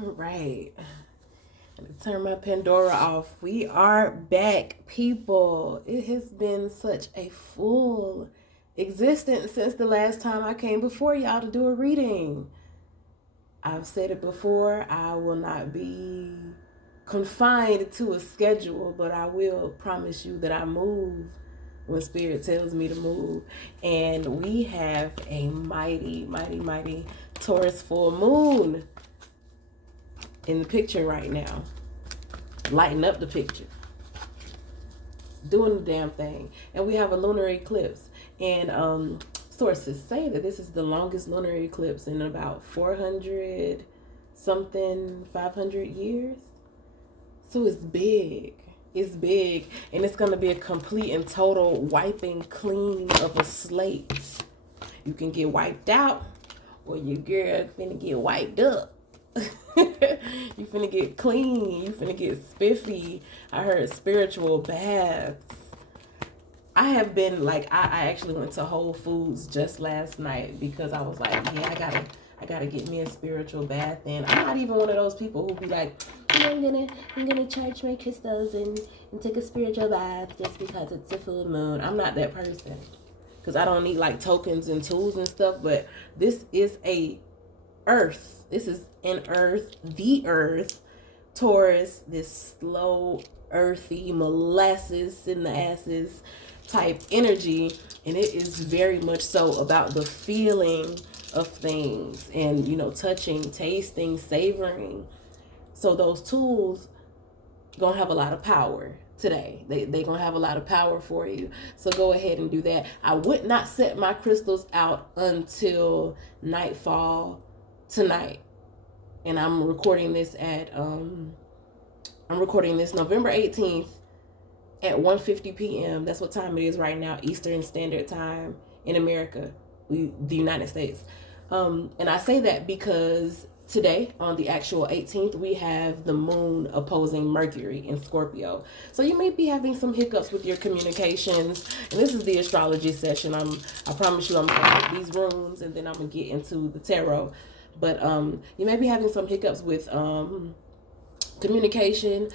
All right. I'm gonna turn my Pandora off. We are back, people. It has been such a full existence since the last time I came before y'all to do a reading. I've said it before, I will not be confined to a schedule, but I will promise you that I move when Spirit tells me to move. And we have a mighty, mighty, mighty Taurus full moon in the picture right now. Lighten up the picture. Doing the damn thing. And we have a lunar eclipse. And sources say that this is the longest lunar eclipse in about 400 something, 500 years. So it's big. It's big. And it's going to be a complete and total wiping clean of a slate. You can get wiped out, or your girl finna get wiped up. You finna get clean. You finna get spiffy. I heard spiritual baths. I have been like, I actually went to Whole Foods just last night because I was like, yeah, I gotta get me a spiritual bath in. I'm not even one of those people who be like, I'm gonna charge my crystals and take a spiritual bath just because it's a full moon. I'm not that person because I don't need like tokens and tools and stuff. But this is a earth. This is an earth, the earth, Taurus, this slow, earthy, molasses in the asses type energy. And it is very much so about the feeling of things and, you know, touching, tasting, savoring. So those tools gonna have a lot of power today. They gonna have a lot of power for you. So go ahead and do that. I would not set my crystals out until nightfall tonight. And I'm recording this November 18th at 1:50 p.m. That's what time it is right now, Eastern Standard Time in America, the United States. And I say that because today, on the actual 18th, we have the moon opposing Mercury in Scorpio. So you may be having some hiccups with your communications. And this is the astrology session. I promise you I'm going to hit these rooms and then I'm going to get into the tarot. But you may be having some hiccups with communication.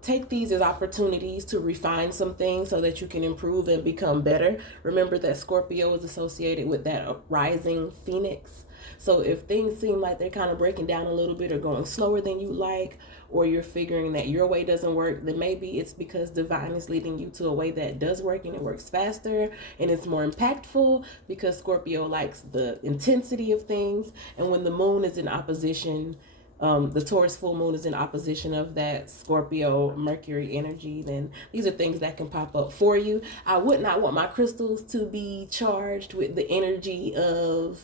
Take these as opportunities to refine some things so that you can improve and become better. Remember that Scorpio is associated with that rising phoenix. So if things seem like they're kind of breaking down a little bit or going slower than you like, or you're figuring that your way doesn't work, then maybe it's because divine is leading you to a way that does work and it works faster and it's more impactful, because Scorpio likes the intensity of things. And when the moon is in opposition, the Taurus full moon is in opposition of that Scorpio Mercury energy, then these are things that can pop up for you. I would not want my crystals to be charged with the energy of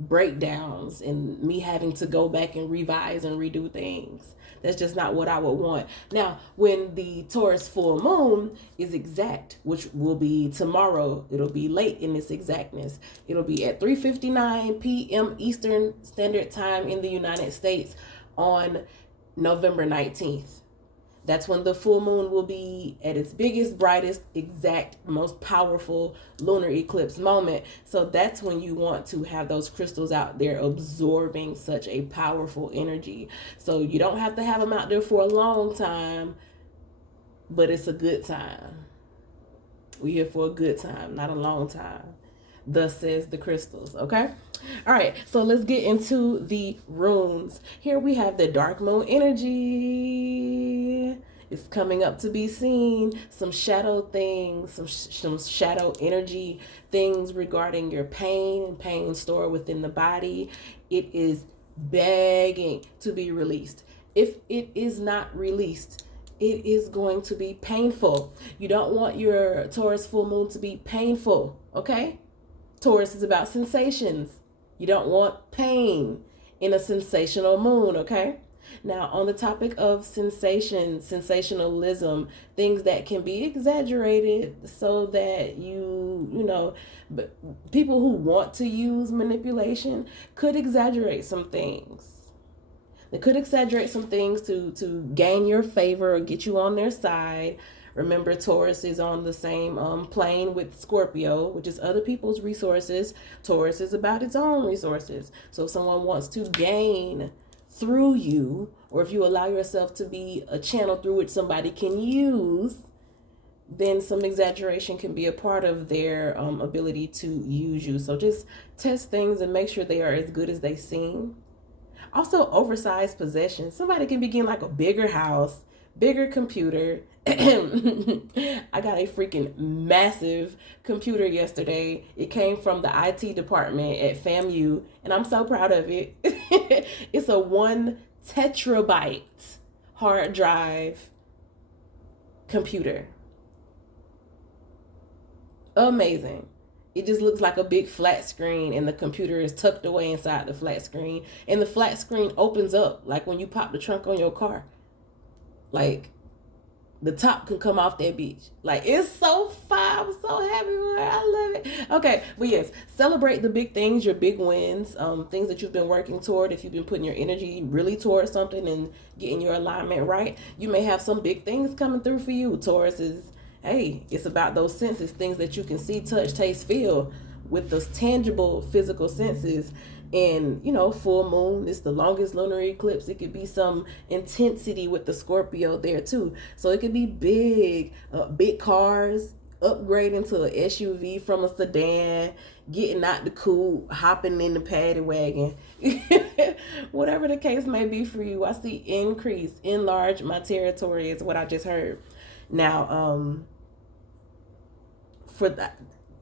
breakdowns and me having to go back and revise and redo things. That's just not what I would want. Now, when the Taurus full moon is exact, which will be tomorrow, it'll be late in its exactness. It'll be at 3:59 p.m. Eastern Standard Time in the United States on November 19th. That's when the full moon will be at its biggest, brightest, exact, most powerful lunar eclipse moment. So that's when you want to have those crystals out there absorbing such a powerful energy. So you don't have to have them out there for a long time, but it's a good time. We're here for a good time, not a long time. Thus says the crystals, okay? All right, so let's get into the runes. Here we have the dark moon energy. It's coming up to be seen. Some shadow things, some shadow energy things regarding your pain and pain stored within the body. It is begging to be released. If it is not released, it is going to be painful. You don't want your Taurus full moon to be painful, okay? Taurus is about sensations. You don't want pain in a sensational moon, okay? Now, on the topic of sensation, sensationalism, things that can be exaggerated so that you know, but people who want to use manipulation could exaggerate some things. They could exaggerate some things to gain your favor or get you on their side. Remember, Taurus is on the same plane with Scorpio, which is other people's resources. Taurus is about its own resources. So if someone wants to gain through you, or if you allow yourself to be a channel through which somebody can use, then some exaggeration can be a part of their ability to use you. So just test things and make sure they are as good as they seem. Also, oversized possessions. Somebody can begin like a bigger house, bigger computer. I got a freaking massive computer yesterday. It came from the IT department at FAMU, and I'm so proud of it. It's a 1 terabyte hard drive computer. Amazing. It just looks like a big flat screen, and the computer is tucked away inside the flat screen, and the flat screen opens up like when you pop the trunk on your car. Like the top can come off that beach. Like, it's so fun. I'm so happy with it. I love it. Okay, but yes, celebrate the big things, your big wins, things that you've been working toward. If you've been putting your energy really towards something and getting your alignment right, you may have some big things coming through for you. Taurus is, hey, it's about those senses, things that you can see, touch, taste, feel with those tangible physical senses. And, you know, full moon is the longest lunar eclipse. It could be some intensity with the Scorpio there too. So it could be big, big cars, upgrading to an SUV from a sedan, getting out the coupe, hopping in the paddy wagon. Whatever the case may be for you, I see increase, enlarge my territory is what I just heard. Now, for that,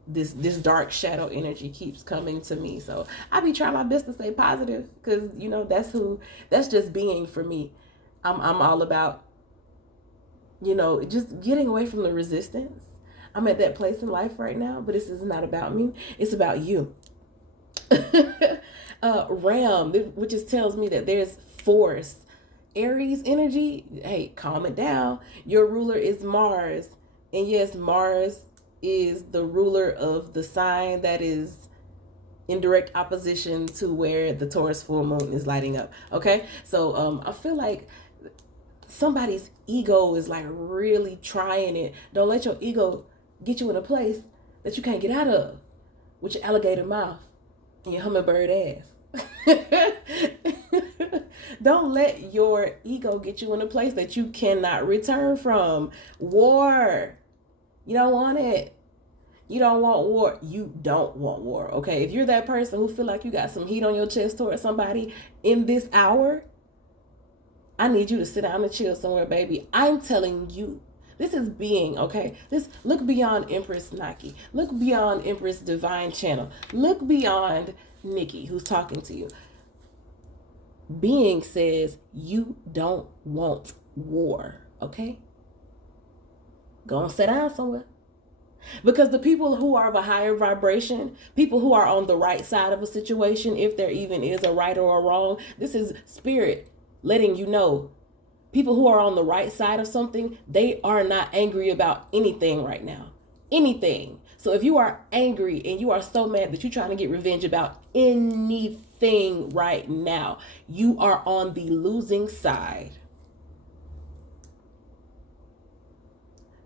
this dark shadow energy keeps coming to me, so I be trying my best to stay positive, because you know that's just being for me. I'm all about, you know, just getting away from the resistance. I'm at that place in life right now, but this is not about me, it's about you. Ram, which just tells me that there's force, Aries energy. Hey, calm it down. Your ruler is Mars, and yes, Mars is the ruler of the sign that is in direct opposition to where the Taurus full moon is lighting up. Okay, so I feel like somebody's ego is like really trying it. Don't let your ego get you in a place that you can't get out of with your alligator mouth and your hummingbird ass. Don't let your ego get you in a place that you cannot return from. War. You don't want it. You don't want war. You don't want war, okay? If you're that person who feel like you got some heat on your chest towards somebody in this hour, I need you to sit down and chill somewhere, baby. I'm telling you, this is being, okay? Look beyond Empress Naki. Look beyond Empress Divine Channel. Look beyond Nikki, who's talking to you. Being says you don't want war, okay? Go and sit down somewhere. Because the people who are of a higher vibration, people who are on the right side of a situation, if there even is a right or a wrong, this is spirit letting you know. People who are on the right side of something, they are not angry about anything right now. Anything. So if you are angry and you are so mad that you're trying to get revenge about anything right now, you are on the losing side.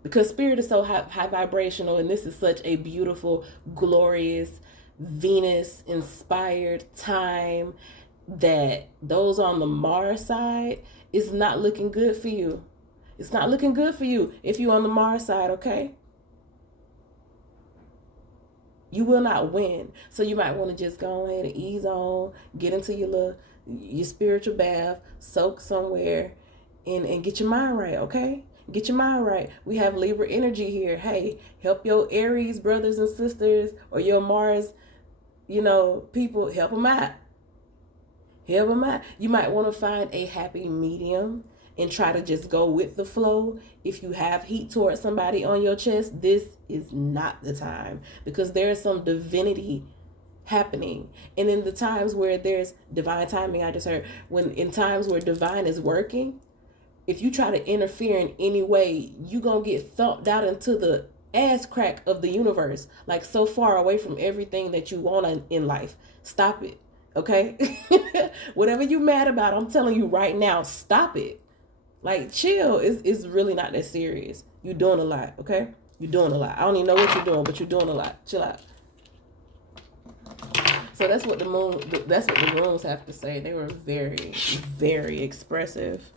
Because spirit is so high vibrational, and this is such a beautiful, glorious, Venus-inspired time that those on the Mars side is not looking good for you. It's not looking good for you if you're on the Mars side, okay? You will not win. So you might want to just go ahead and ease on, get into your spiritual bath, soak somewhere, and get your mind right, okay? Get your mind right. We have Libra energy here. Hey, help your Aries brothers and sisters, or your Mars, people, help them out. Help them out. You might want to find a happy medium and try to just go with the flow. If you have heat towards somebody on your chest, this is not the time, because there's some divinity happening. And in the times where there's divine timing, I just heard, in times where divine is working, if you try to interfere in any way, you're going to get thumped out into the ass crack of the universe, like so far away from everything that you want in life. Stop it, okay? Whatever you're mad about, I'm telling you right now, stop it. Like, chill. It's really not that serious. You're doing a lot, okay? You're doing a lot. I don't even know what you're doing, but you're doing a lot. Chill out. So that's what that's what the runes have to say. They were very, very expressive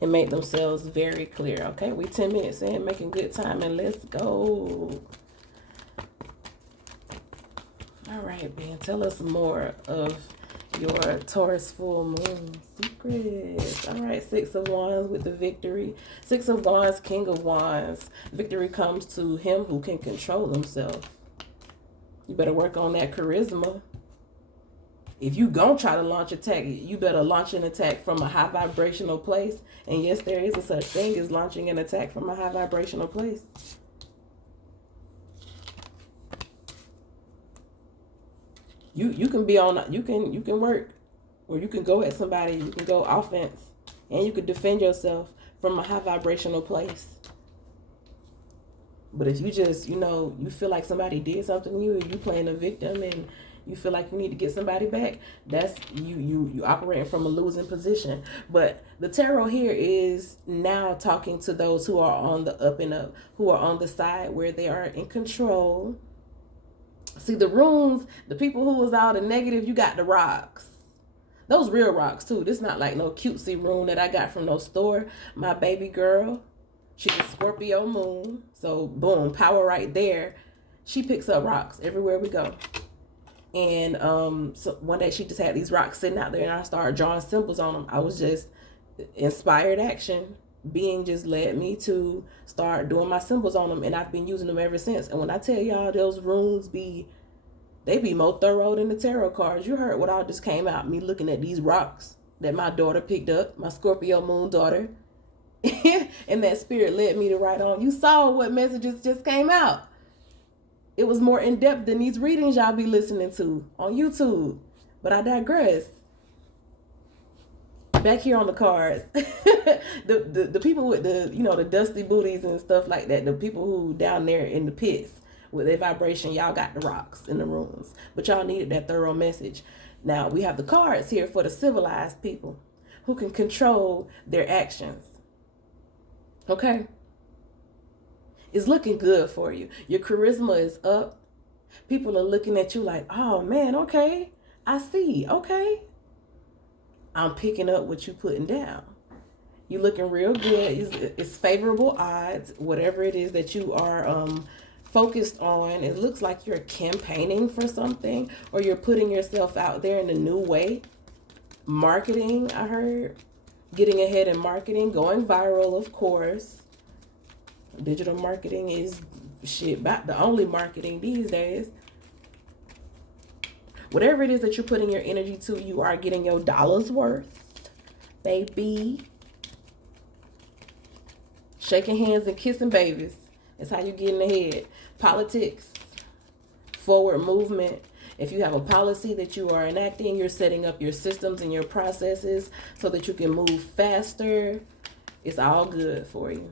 and make themselves very clear. Okay, we 10 minutes in, making good time, and let's go. All right, Ben, tell us more of your Taurus full moon secrets. All right, Six of Wands with the victory. Six of Wands, King of Wands. Victory comes to him who can control himself. You better work on that charisma. If you gonna try to launch attack, you better launch an attack from a high vibrational place. And yes, there is a such thing as launching an attack from a high vibrational place. You can be on, you can work, or you can go at somebody, you can go offense, and you can defend yourself from a high vibrational place. But if you just, you feel like somebody did something to you, you playing a victim, and you feel like you need to get somebody back, that's you operating from a losing position. But the tarot here is now talking to those who are on the up and up, who are on the side where they are in control. See, the runes, the people who was out in negative, you got the rocks. Those real rocks, too. This not like no cutesy rune that I got from no store. My baby girl, she's a Scorpio moon. So, boom, power right there. She picks up rocks everywhere we go. And so one day she just had these rocks sitting out there, and I started drawing symbols on them. I was just inspired action. Being just led me to start doing my symbols on them, and I've been using them ever since. And when I tell y'all, those runes they be more thorough than the tarot cards. You heard what all just came out, me looking at these rocks that my daughter picked up, my Scorpio moon daughter, and that spirit led me to write on. You saw what messages just came out. It was more in depth than these readings y'all be listening to on YouTube, but I digress. Back here on the cards, the people with the dusty booties and stuff like that, the people who down there in the pits with their vibration, y'all got the rocks in the rooms, but y'all needed that thorough message. Now we have the cards here for the civilized people who can control their actions. Okay, it's looking good for you. Your charisma is up. People are looking at you like, oh man, okay, I see, okay. I'm picking up what you're putting down. You're looking real good. It's favorable odds. Whatever it is that you are focused on, it looks like you're campaigning for something, or you're putting yourself out there in a new way. Marketing, I heard. Getting ahead in marketing. Going viral, of course. Digital marketing is about the only marketing these days. Whatever it is that you're putting your energy to, you are getting your dollar's worth, baby. Shaking hands and kissing babies. That's how you get ahead. Politics, forward movement. If you have a policy that you are enacting, you're setting up your systems and your processes so that you can move faster. It's all good for you.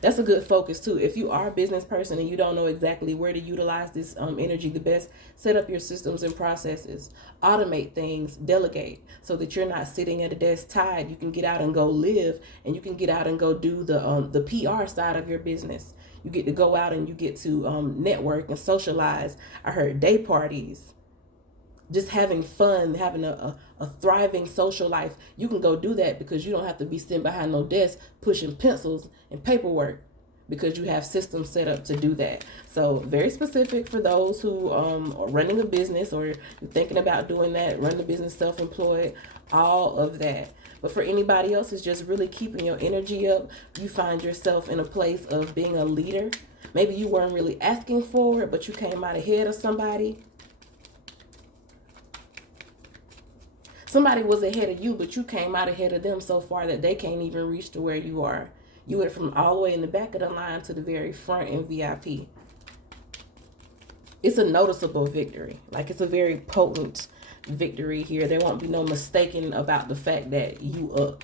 That's a good focus too. If you are a business person and you don't know exactly where to utilize this energy the best, set up your systems and processes. Automate things, delegate, so that you're not sitting at a desk tied. You can get out and go live, and you can get out and go do the PR side of your business. You get to go out and you get to network and socialize. I heard day parties. Just having fun, having a thriving social life. You can go do that because you don't have to be sitting behind no desk pushing pencils and paperwork, because you have systems set up to do that. So very specific for those who are running a business, or thinking about doing that, running a business, self-employed, all of that. But for anybody else, it's just really keeping your energy up. You find yourself in a place of being a leader. Maybe you weren't really asking for it, but you came out ahead of somebody. Somebody was ahead of you, but you came out ahead of them so far that they can't even reach to where you are. You went from all the way in the back of the line to the very front in VIP. It's a noticeable victory. Like, it's a very potent victory here. There won't be no mistaking about the fact that you up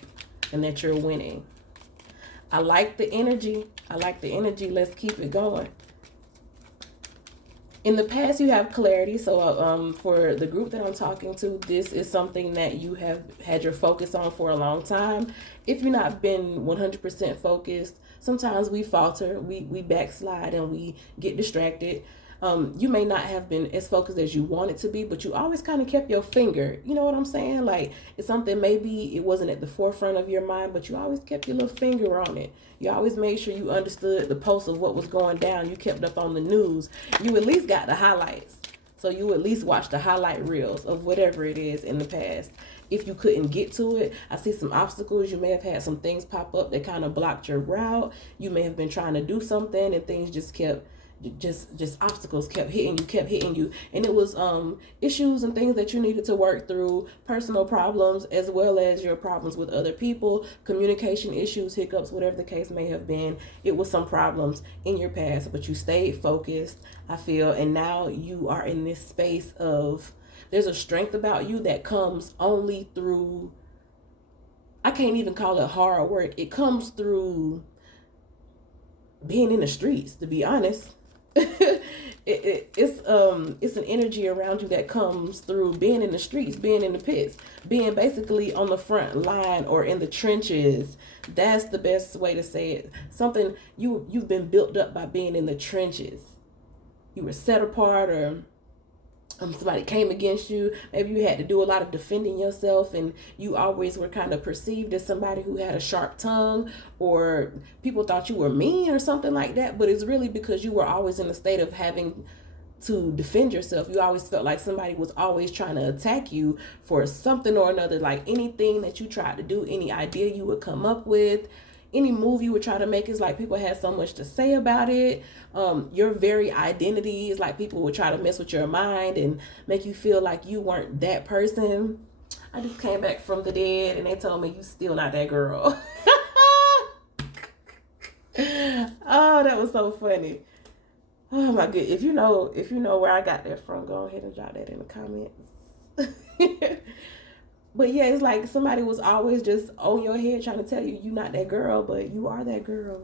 and that you're winning. I like the energy. Let's keep it going. In the past, you have clarity. So for the group that I'm talking to, this is something that you have had your focus on for a long time. If you've not been 100% focused, sometimes we falter, we backslide, and we get distracted. You may not have been as focused as you wanted to be, but you always kind of kept your finger. You know what I'm saying? Like, it's something maybe it wasn't at the forefront of your mind, but you always kept your little finger on it. You always made sure you understood the pulse of what was going down. You kept up on the news. You at least got the highlights. So you at least watch the highlight reels of whatever it is in the past. If you couldn't get to it, I see some obstacles. You may have had some things pop up that kind of blocked your route. You may have been trying to do something and things just kept obstacles kept hitting you, and it was issues and things that you needed to work through, personal problems as well as your problems with other people, communication issues, hiccups, whatever the case may have been. It was some problems in your past, but you stayed focused, I feel, and now you are in this space of, there's a strength about you that comes only through, I can't even call it hard work, it comes through being in the streets, to be honest. It's an energy around you that comes through being in the streets, being in the pits, being basically on the front line or in the trenches. That's the best way to say it. Something you've been built up by being in the trenches. You were set apart, or somebody came against you. Maybe you had to do a lot of defending yourself, and you always were kind of perceived as somebody who had a sharp tongue, or people thought you were mean or something like that. But it's really because you were always in a state of having to defend yourself. You always felt like somebody was always trying to attack you for something or another. Like anything that you tried to do, any idea you would come up with, any move you would try to make, is like people had so much to say about it. Your very identity is like people would try to mess with your mind and make you feel like you weren't that person. I just came back from the dead and they told me you still not that girl. Oh, that was so funny. Oh my good. If you know where I got that from, go ahead and drop that in the comments. But yeah, it's like somebody was always just on your head trying to tell you you're not that girl, but you are that girl.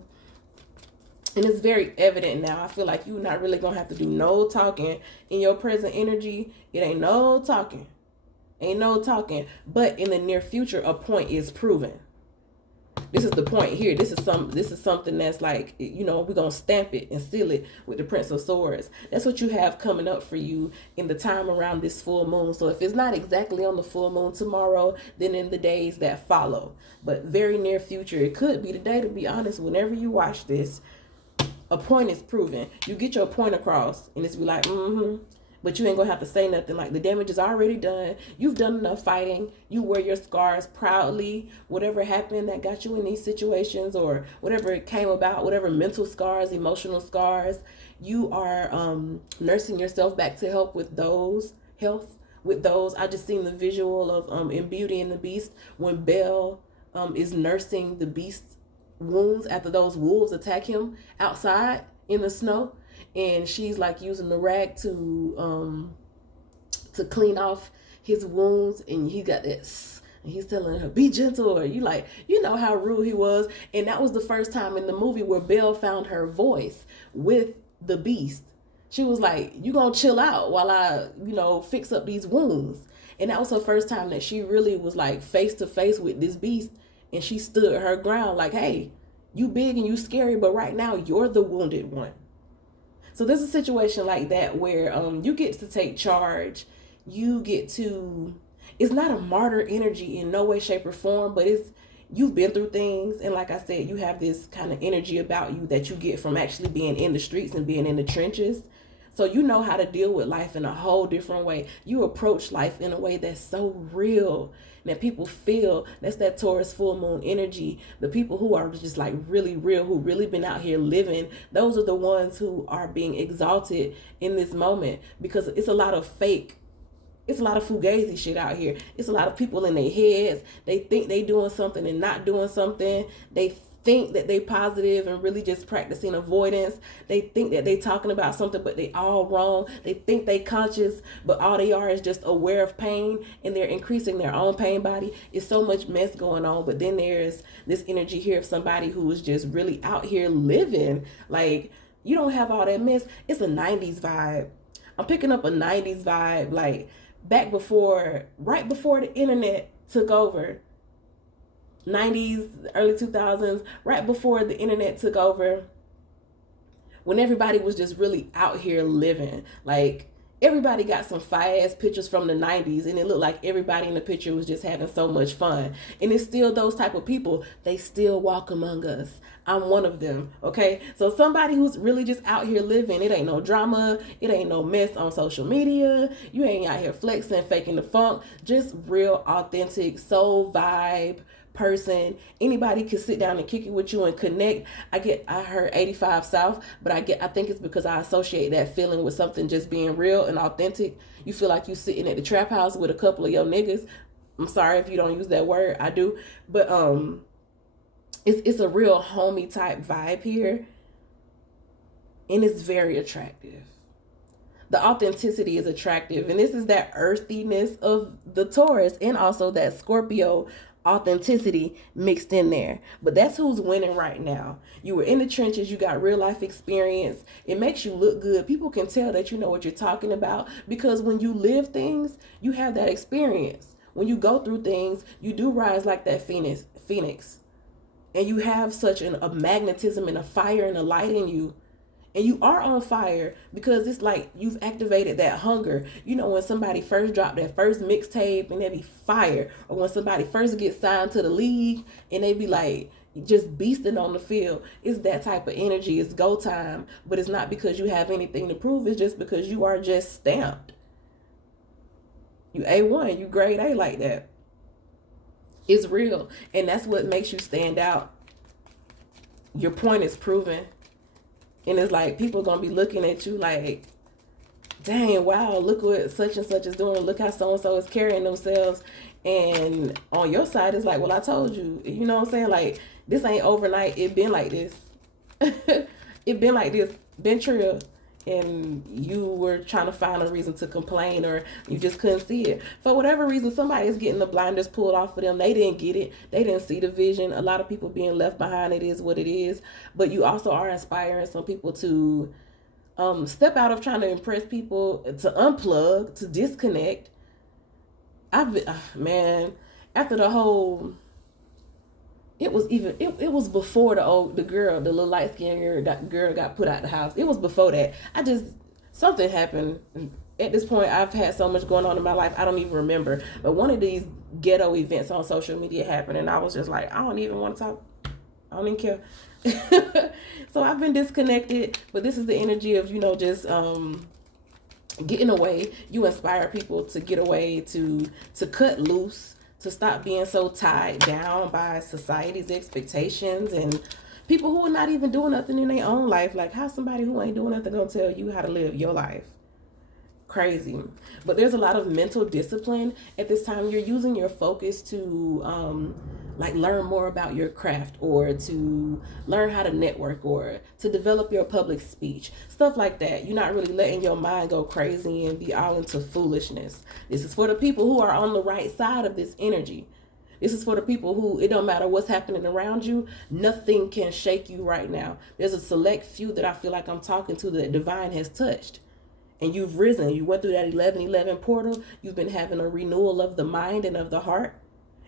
And it's very evident now. I feel like you're not really going to have to do no talking in your present energy. It ain't no talking. Ain't no talking. But in the near future, a point is proven. This is the point here. This is something that's like, we're going to stamp it and seal it with the Prince of Swords. That's what you have coming up for you in the time around this full moon. So if it's not exactly on the full moon tomorrow, then in the days that follow. But very near future, it could be today, to be honest. Whenever you watch this, a point is proven. You get your point across and it's be like, but you ain't gonna have to say nothing. Like, the damage is already done. You've done enough fighting. You wear your scars proudly. Whatever happened that got you in these situations, or whatever it came about, whatever mental scars, emotional scars, you are nursing yourself back to help with those I just seen the visual of in Beauty and the Beast when Belle is nursing the beast's wounds after those wolves attack him outside in the snow. And she's like using the rag to clean off his wounds, and he got this, and he's telling her, be gentle, or you know how rude he was. And that was the first time in the movie where Belle found her voice with the beast. She was like, you gonna chill out while I, fix up these wounds. And that was her first time that she really was like face to face with this beast, and she stood her ground like, hey, you big and you scary, but right now you're the wounded one. So there's a situation like that where you get to take charge. You get to, it's not a martyr energy in no way, shape, or form, but you've been through things. And like I said, you have this kind of energy about you that you get from actually being in the streets and being in the trenches. So you know how to deal with life in a whole different way. You approach life in a way that's so real that people feel. That's that Taurus full moon energy. The people who are just like really real, who really been out here living, those are the ones who are being exalted in this moment, because it's a lot of fake. It's a lot of fugazi shit out here. It's a lot of people in their heads. They think they doing something and not doing something. They think that they positive and really just practicing avoidance. They think that they talking about something, but they all wrong. They think they conscious, but all they are is just aware of pain, and they're increasing their own pain body. It's so much mess going on. But then there's this energy here of somebody who is just really out here living. Like, you don't have all that mess. It's a 90s vibe. I'm picking up a 90s vibe, like right before the internet took over. 90s, early 2000s, right before the internet took over, when everybody was just really out here living. Like, everybody got some fire-ass pictures from the 90s, and it looked like everybody in the picture was just having so much fun. And it's still those type of people. They still walk among us. I'm one of them, okay? So somebody who's really just out here living. It ain't no drama. It ain't no mess on social media. You ain't out here flexing, faking the funk. Just real, authentic, soul vibe person. Anybody can sit down and kick it with you and connect. I heard 85 South, but I think it's because I associate that feeling with something just being real and authentic. You feel like you sitting at the trap house with a couple of your niggas. I'm sorry if you don't use that word. I do. But it's a real homey type vibe here. And it's very attractive. The authenticity is attractive. And this is that earthiness of the Taurus, and also that Scorpio authenticity mixed in there. But that's who's winning right now. You were in the trenches. You got real life experience. It makes you look good. People can tell that you know what you're talking about, because when you live things, you have that experience. When you go through things, you do rise like that phoenix. And you have such a magnetism and a fire and a light in you. And you are on fire because it's like you've activated that hunger. You know, when somebody first dropped that first mixtape and they be fire, or when somebody first gets signed to the league and they be like just beasting on the field, it's that type of energy. It's go time, but it's not because you have anything to prove. It's just because you are just stamped. You A1, you grade A like that. It's real, and that's what makes you stand out. Your point is proven. And it's like people are going to be looking at you like, dang, wow, look what such and such is doing. Look how so-and-so is carrying themselves. And on your side, it's like, well, I told you. You know what I'm saying? Like, this ain't overnight. It been like this. It been like this. Been true. And you were trying to find a reason to complain, or you just couldn't see it. For whatever reason, somebody is getting the blinders pulled off of them. They didn't get it. They didn't see the vision. A lot of people being left behind. It is what it is. But you also are inspiring some people to step out of trying to impress people, to unplug, to disconnect. I've been, man, after the whole... It was before the little light skinned girl got put out the house. It was before that. Something happened. At this point, I've had so much going on in my life, I don't even remember. But one of these ghetto events on social media happened, and I was just like, I don't even want to talk. I don't even care. So I've been disconnected, but this is the energy of, just getting away. You inspire people to get away, to cut loose, to stop being so tied down by society's expectations and people who are not even doing nothing in their own life. Like, how somebody who ain't doing nothing gonna tell you how to live your life? Crazy. But there's a lot of mental discipline at this time. You're using your focus to learn more about your craft, or to learn how to network, or to develop your public speech, stuff like that. You're not really letting your mind go crazy and be all into foolishness. This is for the people who are on the right side of this energy. This is for the people who, it don't matter what's happening around you, nothing can shake you right now. There's a select few that I feel like I'm talking to that divine has touched. And you've risen. You went through that 1111 portal. You've been having a renewal of the mind and of the heart.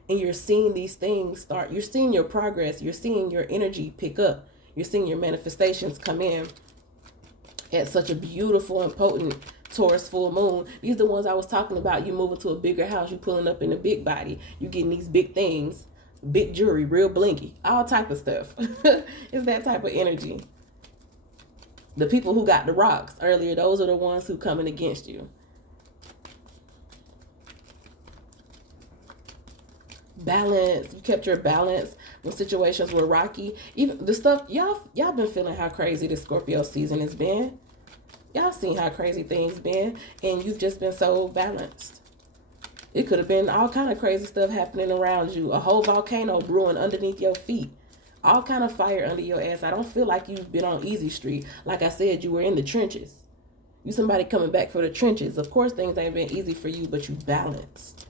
And you're seeing these things start. You're seeing your progress. You're seeing your energy pick up. You're seeing your manifestations come in at such a beautiful and potent Taurus full moon. These are the ones I was talking about. You moving to a bigger house. You pulling up in a big body. You getting these big things, big jewelry, real blinky, all type of stuff. It's that type of energy. The people who got the rocks earlier, those are the ones who coming against you. Balance. You kept your balance when situations were rocky. Even the stuff y'all been feeling how crazy this Scorpio season has been. Y'all seen how crazy things been, and you've just been so balanced. It could have been all kind of crazy stuff happening around you. A whole volcano brewing underneath your feet. All kind of fire under your ass. I don't feel like you've been on easy street. Like I said, you were in the trenches. You somebody coming back for the trenches. Of course, things ain't been easy for you, but you balanced.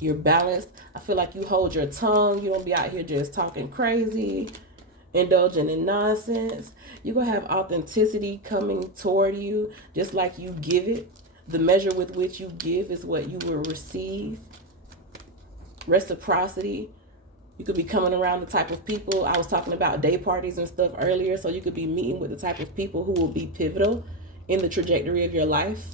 You're balanced. I feel like you hold your tongue. You don't be out here just talking crazy, indulging in nonsense. You're going to have authenticity coming toward you, just like you give it. The measure with which you give is what you will receive. Reciprocity. You could be coming around the type of people. I was talking about day parties and stuff earlier. So you could be meeting with the type of people who will be pivotal in the trajectory of your life.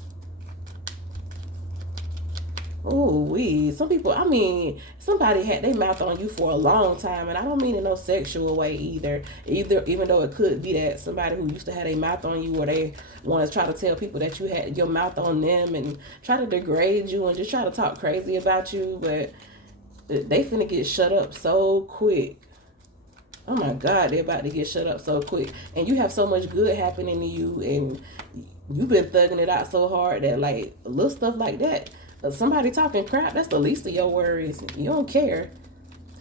Oh, some people, I mean, somebody had their mouth on you for a long time, and I don't mean in no sexual way either. Even though it could be that somebody who used to have their mouth on you, or they want to try to tell people that you had your mouth on them and try to degrade you and just try to talk crazy about you, but they finna get shut up so quick. Oh my God, they're about to get shut up so quick. And you have so much good happening to you, and you've been thugging it out so hard that, like, little stuff like that, somebody talking crap, that's the least of your worries. You don't care.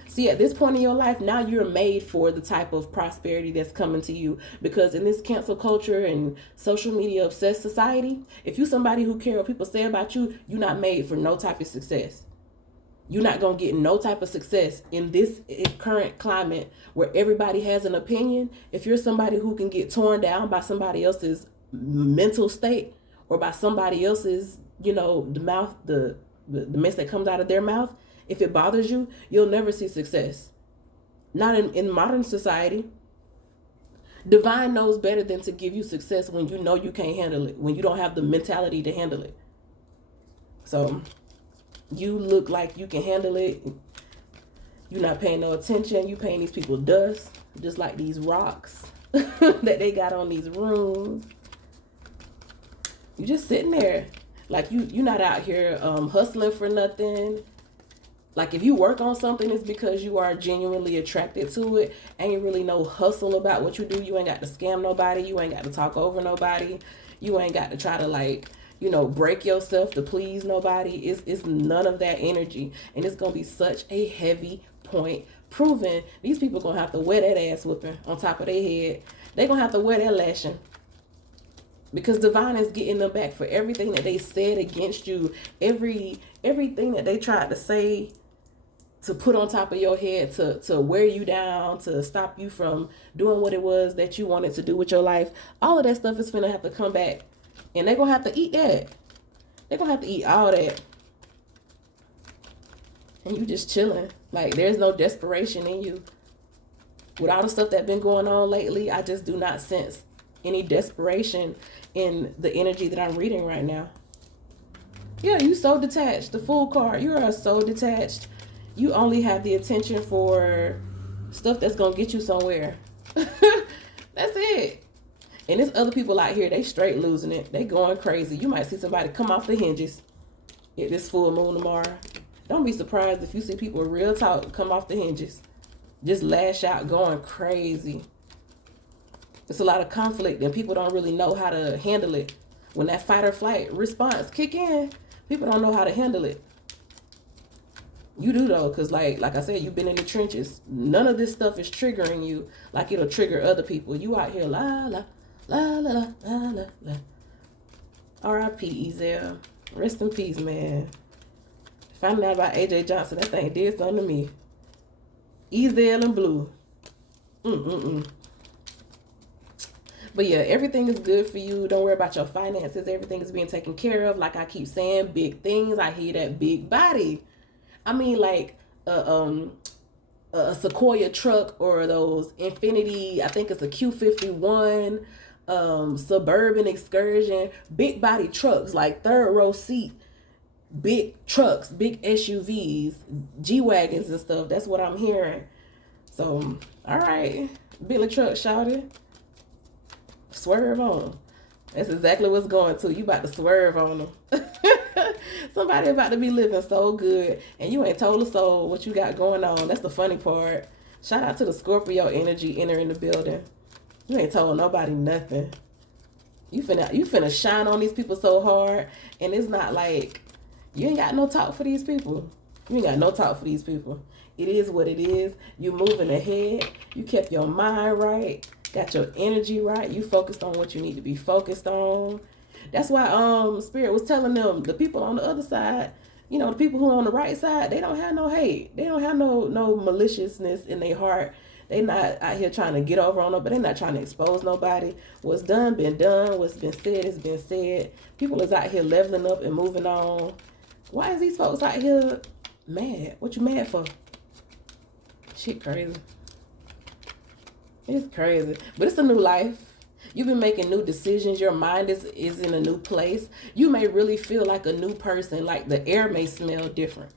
See, at this point in your life, now you're made for the type of prosperity that's coming to you. Because in this cancel culture and social media obsessed society, if you somebody who care what people say about you, you're not made for no type of success. You're not going to get no type of success in this current climate where everybody has an opinion. If you're somebody who can get torn down by somebody else's mental state, or by somebody else's, the mess that comes out of their mouth, if it bothers you, you'll never see success. Not in modern society. Divine knows better than to give you success when you know you can't handle it, when you don't have the mentality to handle it. So you look like you can handle it. You're not paying no attention. You paying these people dust, just like these rocks that they got on these rooms. You just sitting there. Like you're not out here hustling for nothing. Like if you work on something, it's because you are genuinely attracted to it. Ain't really no hustle about what you do. You ain't got to scam nobody. You ain't got to talk over nobody. You ain't got to try to break yourself to please nobody. It's none of that energy. And it's going to be such a heavy point proving these people going to have to wear that ass whooping on top of their head. They're going to have to wear that lashing. Because divine is getting them back for everything that they said against you. Everything that they tried to say to put on top of your head, to wear you down, to stop you from doing what it was that you wanted to do with your life. All of that stuff is finna have to come back. And they're going to have to eat that. They're going to have to eat all that. And you just chilling. Like there's no desperation in you. With all the stuff that's been going on lately, I just do not sense any desperation in the energy that I'm reading right now. Yeah, you so detached. The Fool card, you are so detached. You only have the attention for stuff that's gonna get you somewhere. That's it. And there's other people out here, they straight losing it. They going crazy. You might see somebody come off the hinges at this full moon tomorrow. Don't be surprised if you see people real talk come off the hinges. Just lash out, going crazy. It's a lot of conflict and people don't really know how to handle it. When that fight or flight response kick in, people don't know how to handle it. You do though, because like I said, you've been in the trenches. None of this stuff is triggering you like it'll trigger other people. You out here la la la la la la la. R.I.P. Ezel. Rest in peace, man. Finding out about AJ Johnson, that thing did something to me. Ezel and Blue. But yeah, everything is good for you. Don't worry about your finances. Everything is being taken care of. Like I keep saying, big things. I hear that big body. I mean, like a Sequoia truck or those Infinity, I think it's a Q51, Suburban Excursion, big body trucks, like third row seat, big trucks, big SUVs, G-Wagons and stuff. That's what I'm hearing. So, all right, Billy truck shouted. Swerve on them. That's exactly what's going to. You about to swerve on them. Somebody about to be living so good and you ain't told a soul what you got going on. That's the funny part. Shout out to the Scorpio energy entering the building. You ain't told nobody nothing. You finna shine on these people so hard, and it's not like you ain't got no talk for these people. You ain't got no talk for these people. It is what it is. You moving ahead. You kept your mind right. Got your energy right. You focused on what you need to be focused on. That's why Spirit was telling them, the people on the other side, the people who are on the right side, they don't have no hate. They don't have no maliciousness in their heart. They not out here trying to get over on nobody. They're not trying to expose nobody. What's done, been done. What's been said, has been said. People is out here leveling up and moving on. Why is these folks out here mad? What you mad for? Shit crazy. It's crazy. But it's a new life. You've been making new decisions. Your mind is in a new place. You may really feel like a new person. Like the air may smell different.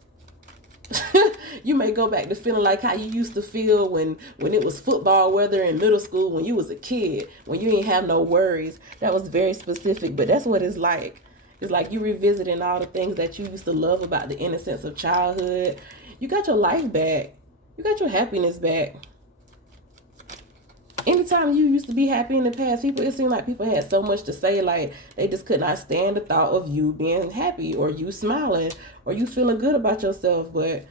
You may go back to feeling like how you used to feel when it was football weather in middle school, when you was a kid, when you didn't have no worries. That was very specific, but that's what it's like. It's like you revisiting all the things that you used to love about the innocence of childhood. You got your life back. You got your happiness back. Anytime you used to be happy in the past, it seemed like people had so much to say, like they just could not stand the thought of you being happy or you smiling or you feeling good about yourself. But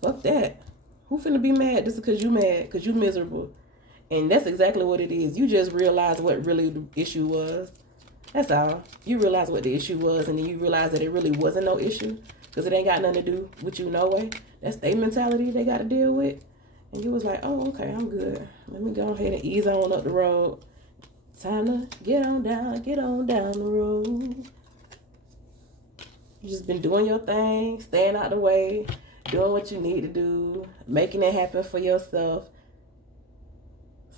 fuck that. Who finna be mad just because you mad, because you miserable? And that's exactly what it is. You just realize what really the issue was. That's all. You realize what the issue was, and then you realize that it really wasn't no issue because it ain't got nothing to do with you no way. That's their mentality they got to deal with. And you was like, oh, okay, I'm good. Let me go ahead and ease on up the road. Time to get on down the road. You just been doing your thing, staying out the way, doing what you need to do, making it happen for yourself.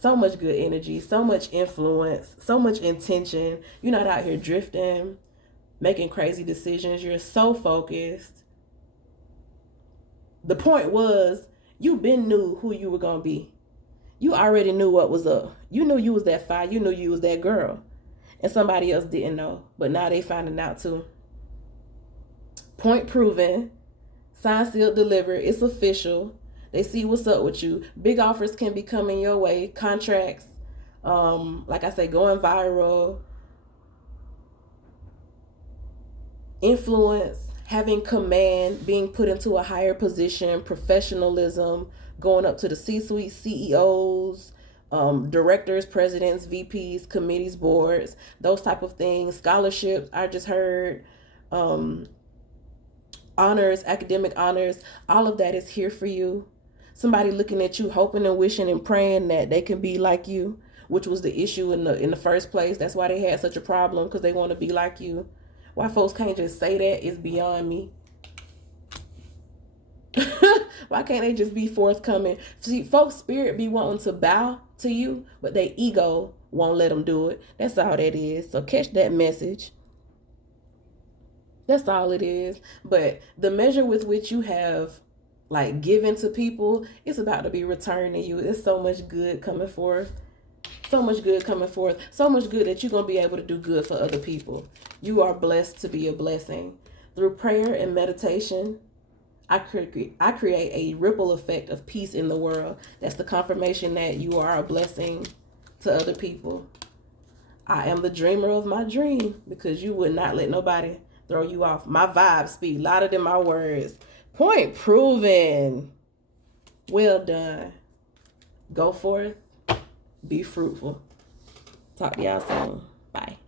So much good energy, so much influence, so much intention. You're not out here drifting, making crazy decisions. You're so focused. The point was, you been knew who you were going to be. You already knew what was up. You knew you was that fire. You knew you was that girl. And somebody else didn't know. But now they finding out too. Point proven. Signed, sealed, delivered. It's official. They see what's up with you. Big offers can be coming your way. Contracts. Like I say, going viral. Influence. Having command, being put into a higher position, professionalism, going up to the C-suite, CEOs, directors, presidents, VPs, committees, boards, those type of things. Scholarships, I just heard, honors, academic honors, all of that is here for you. Somebody looking at you, hoping and wishing and praying that they can be like you, which was the issue in the first place. That's why they had such a problem, because they want to be like you. Why folks can't just say that is beyond me. Why can't they just be forthcoming? See, folks' spirit be wanting to bow to you, but their ego won't let them do it. That's all that is. So catch that message. That's all it is. But the measure with which you have like given to people, it's about to be returned to you. There's so much good coming forth. So much good coming forth. So much good that you're going to be able to do good for other people. You are blessed to be a blessing. Through prayer and meditation, I create a ripple effect of peace in the world. That's the confirmation that you are a blessing to other people. I am the dreamer of my dream, because you would not let nobody throw you off. My vibes speak louder than my words. Point proven. Well done. Go forth. Be fruitful. Talk to y'all soon. Bye.